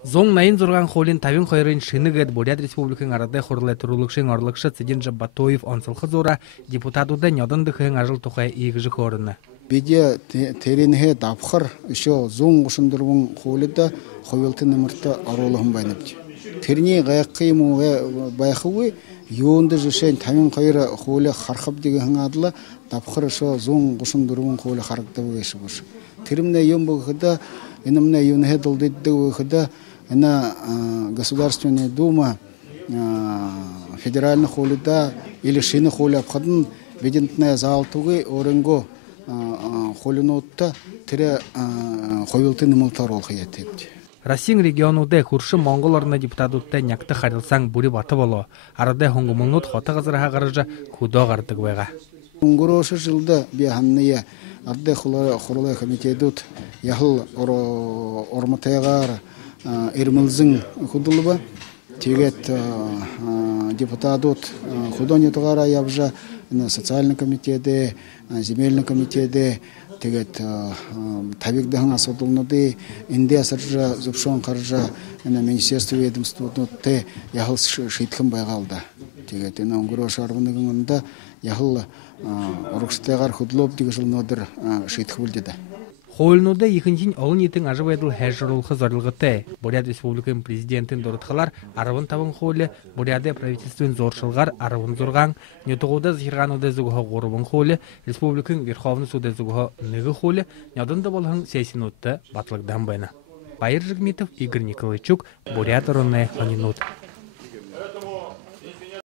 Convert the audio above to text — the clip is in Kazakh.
Зоң найын зурган холин тавин хойрын шыныгет Бурят Республикын Арадай Хурал турулукшын орлыкшы Цидин Жаббатоев онсылхы зора депутатуда нёдынды хэһэн ажал тухай игжи хорыны. Биде теренге дапхыр еще зоң ушындырвын холида хойылты нымырта аролығын байнапты. Терне гайқымы байхуы юнды жишен тавин хойры холи хархаб деген адла дапхыр еще зоң ушындырвын холи характа выгайшы буш. Теримне юм бұғыда, инымне юнге дылдыдды выгыда, она Государственная Дума федеральный холида или шины холи обходын ведентная залтугы оренго холинотта тире хойылты нымылтар ол хиятепти. Россия регионуде хуршы монголорна депутатутта някты харилсаң бури баты боло. Арадай һунгамалнууд хота газраха гаража худо гардык байга. Унгурошы жылда бияханная Арадай Хурал комитетут яхыл орматайгар Ирмылзың худылба тегет депутатут худонетогара ябжа социальный комитеты, земельный комитеты, тегет табигдаһан асылдылнуды Индия саржа зубшон каржа министерство ведомствоты яхыл шийтхим байгалда. Тегет унгурош арвыныгында яхыл урукстайгар худлоп дигжилнодыр шийтхбулдеда. улан-удэ ихинжин олон итин ажабайдыл хэжрулхы зорилгыты Бурят Республикын президентин дорытхалар арвын табын хуули Буряде правительствен зоршылгар арвын зорган нютугуда зихиргануды зугуха горубын хуули Республикын Верховный суды зугуха ныгы хуули нядында болған сесинутты батлыгдан байна. Байыр Жигмитов, Игорь Николайчук, Бурят оной, һунгамалнууд.